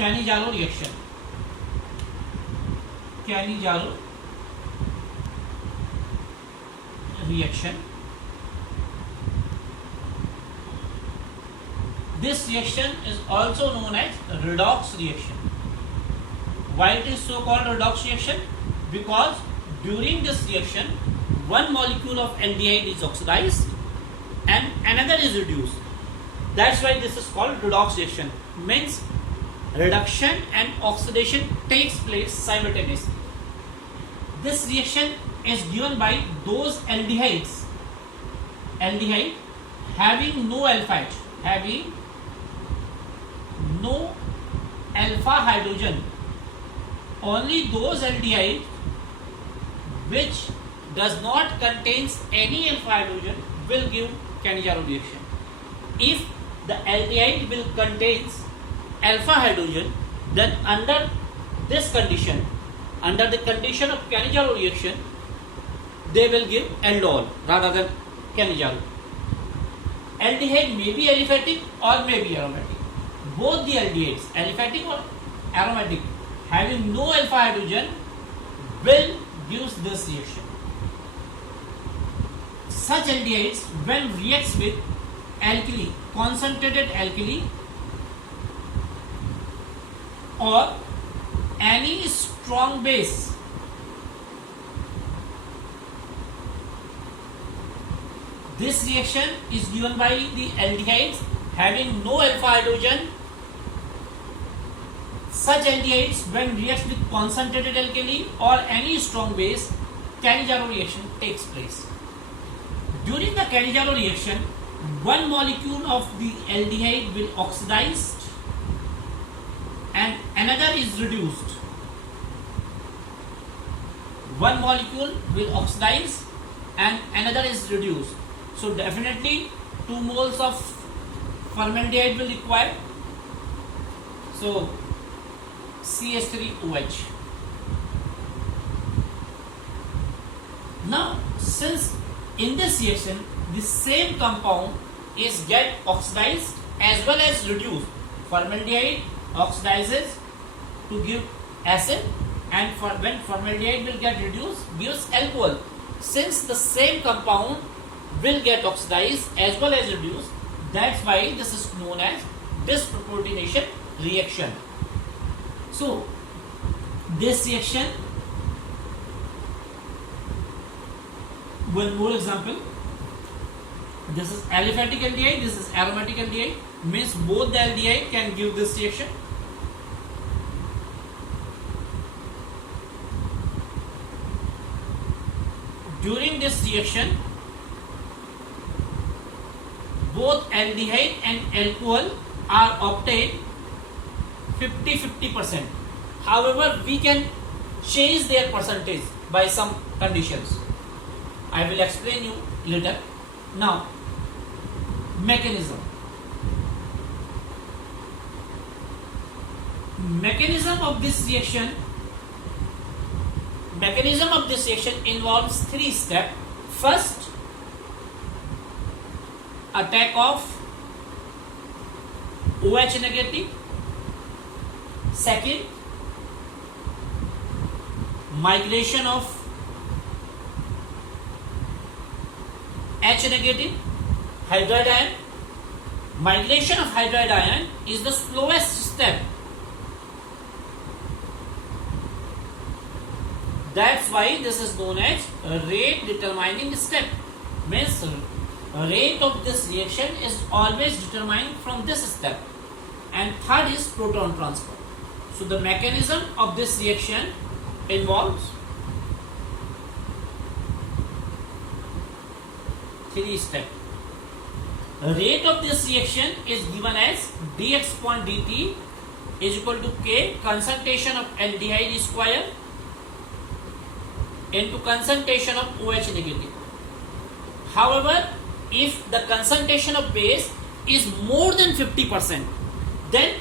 Cannizzaro reaction. Cannizzaro reaction. This reaction is also known as redox reaction. Why it is so called redox reaction? Because during this reaction, one molecule of aldehyde is oxidized and another is reduced. That's why this is called redox reaction. Means reduction and oxidation takes place simultaneously. This reaction is given by those aldehyde having no alpha hydrogen. Only those aldehyde which does not contains any alpha hydrogen will give Cannizzaro reaction. If the aldehyde will contains alpha hydrogen, then under this condition, under the condition of Cannizzaro reaction, they will give aldol rather than Cannizzaro. Aldehyde may be aliphatic or may be aromatic. Both the aldehydes, aliphatic or aromatic, having no alpha hydrogen will give this reaction. Such aldehydes, when reacts with alkali, concentrated alkali or any strong base, this reaction is given by the aldehydes having no alpha hydrogen. Such aldehydes, when reacts with concentrated alkali or any strong base, Cannizzaro reaction takes place. During the Cannizzaro reaction, one molecule of the aldehyde will oxidize and another is reduced. One molecule will oxidize and another is reduced. So definitely 2 moles of formaldehyde will require. So CH3OH. Now, since in this reaction the same compound is get oxidized as well as reduced, formaldehyde oxidizes to give acid, and when formaldehyde will get reduced, gives alcohol. Since the same compound will get oxidized as well as reduced, that's why this is known as disproportionation reaction. So this reaction, one more example, this is aliphatic aldehyde, this is aromatic aldehyde, means both the aldehyde can give this reaction. During this reaction, both aldehyde and alcohol are obtained 50-50%. However, we can change their percentage by some conditions. I will explain you later. Now, mechanism. Mechanism of this reaction involves 3 steps. First, attack of OH negative. Second, migration of H negative hydride ion. Migration of hydride ion is the slowest step. That's why this is known as rate determining step. Means rate of this reaction is always determined from this step. And third is proton transfer. So the mechanism of this reaction involves 3 steps. Rate of this reaction is given as dx upon dt is equal to K concentration of aldehyde square into concentration of OH negative. However, if the concentration of base is more than 50%, then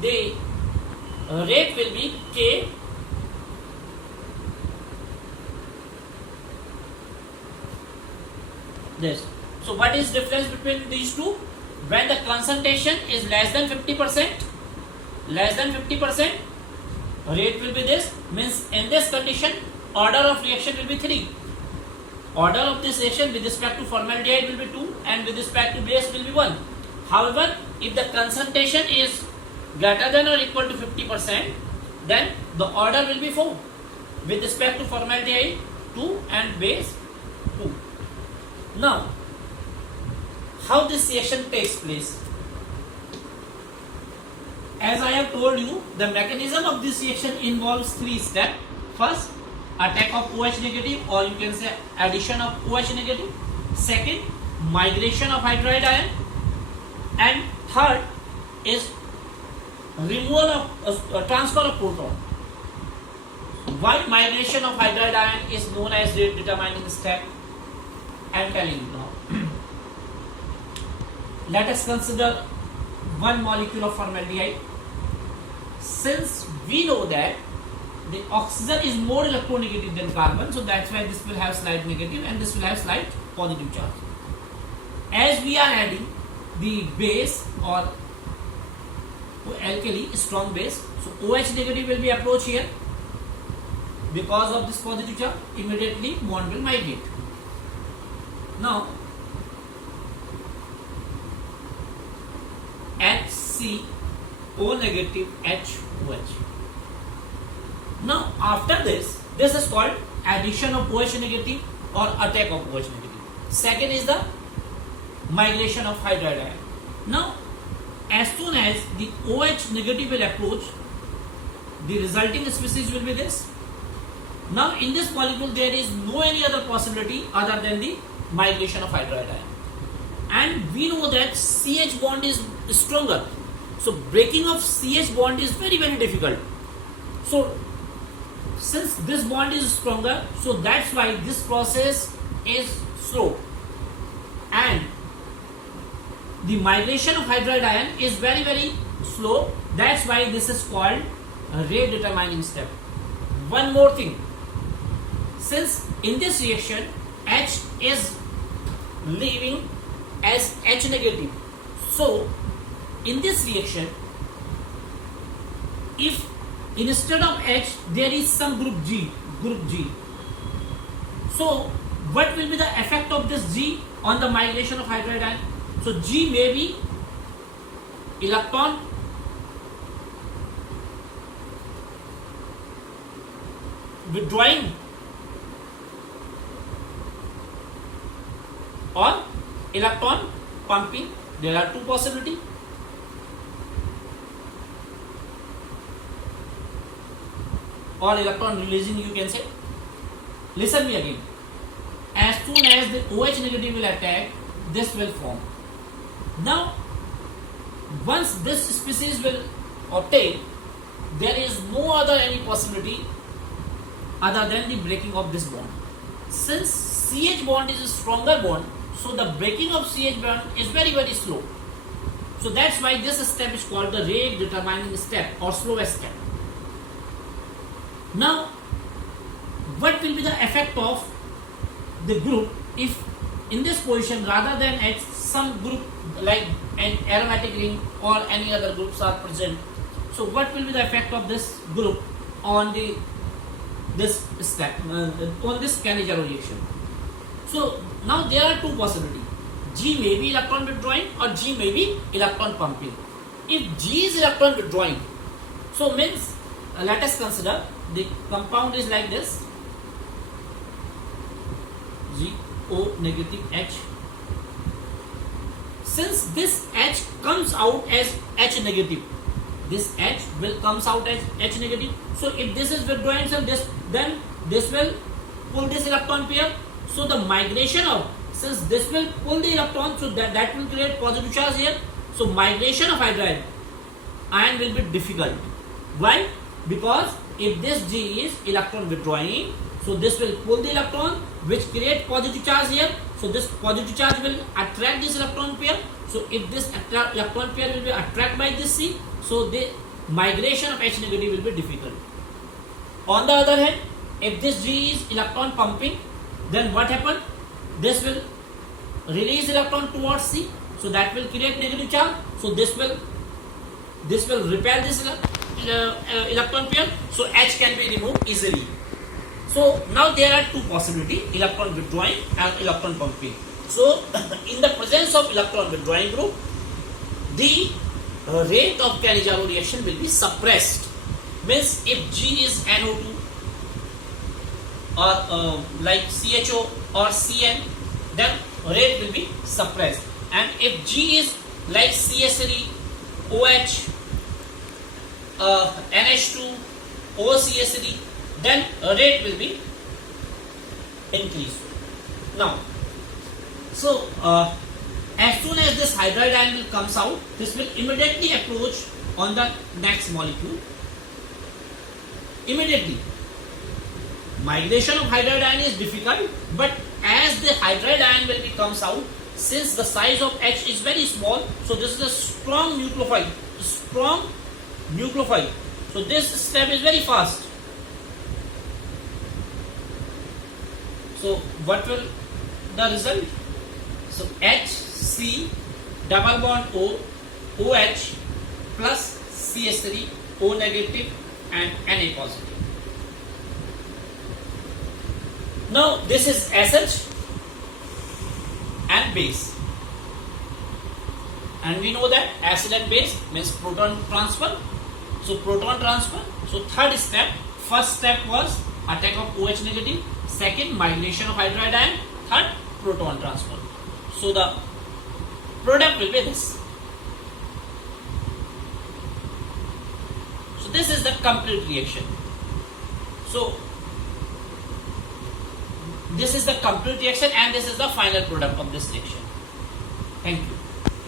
the rate will be K this. So what is difference between these two? When the concentration is less than 50%, less than 50%, rate will be this. Means in this condition, order of reaction will be 3. Order of this reaction with respect to formaldehyde will be 2 and with respect to base will be 1. However, if the concentration is greater than or equal to 50%, then the order will be 4. With respect to formaldehyde 2 and base 2. Now, how this reaction takes place? As I have told you, the mechanism of this reaction involves 3 steps. First, attack of OH negative, or you can say addition of OH negative. Second, migration of hydride ion. And third is removal of transfer of proton. Why migration of hydride ion is known as rate determining step? I am telling you now. Let us consider one molecule of formaldehyde. Since we know that the oxygen is more electronegative than carbon, so that's why this will have slight negative and this will have slight positive charge. As we are adding the base or alkali, strong base, so OH negative will be approached here. Because of this positive charge, immediately bond will migrate. Now, HCO negative HOH. Now, after this is called addition of OH negative or attack of OH negative. Second is the migration of hydride ion. Now, as soon as the OH negative will approach, the resulting species will be this. Now, in this molecule, there is no any other possibility other than the migration of hydride ion. And we know that CH bond is stronger. So, breaking of CH bond is very, very difficult. So, since this bond is stronger, so that's why this process is slow. And the migration of hydride ion is very, very slow. That's why this is called a rate determining step. One more thing. Since in this reaction H is leaving as H negative, so in this reaction, if instead of H there is some group G, so what will be the effect of this G on the migration of hydride ion? So G may be electron withdrawing or electron pumping. There are two possibilities. Or electron releasing, you can say. Listen me again. As soon as the OH negative will attack, this will form. Now, once this species will obtain, there is no other any possibility other than the breaking of this bond. Since CH bond is a stronger bond, so the breaking of CH bond is very, very slow. So that's why this step is called the rate determining step or slowest step. Now, what will be the effect of the group if in this position rather than at some group like an aromatic ring or any other groups are present? So what will be the effect of this group on this step on this Cannizzaro reaction? So now there are two possibilities. G may be electron withdrawing or G may be electron pumping. If G is electron withdrawing, so means let us consider the compound is like this, GO negative H. Since this H comes out as H negative, this H will comes out as H negative. So if this is withdrawing, so then this will pull this electron pair. So the migration of, since this will pull the electron, so that will create positive charge here. So migration of hydride ion will be difficult. Why? Because if this G is electron withdrawing, so this will pull the electron, which create positive charge here. So this positive charge will attract this electron pair. So if this electron pair will be attracted by this C, so the migration of H negative will be difficult. On the other hand, if this G is electron pumping, then what happen? This will release electron towards C, so that will create negative charge. So this will this will repel this electron pair, so H can be removed easily. So now there are two possibilities, electron withdrawing and electron pumping. So in the presence of electron withdrawing group, the rate of Cannizzaro reaction will be suppressed. Means if G is NO2 or like CHO or CN, then rate will be suppressed. And if G is like CS3, OH, NH2, OCS3, then rate will be increased. Now, so as soon as this hydride ion will comes out, this will immediately approach on the next molecule. Immediately. Migration of hydride ion is difficult, but as the hydride ion will be comes out, since the size of H is very small, so this is a strong nucleophile. So this step is very fast. So what will the result? So HC double bond O, OH plus CS3, O negative and Na positive. Now this is acid and base, and we know that acid and base means proton transfer. So proton transfer. So third step, first step was attack of OH negative, second migration of hydride ion, third proton transfer. So the product will be this. So this is the complete reaction. So this is the complete reaction and this is the final product of this reaction. Thank you.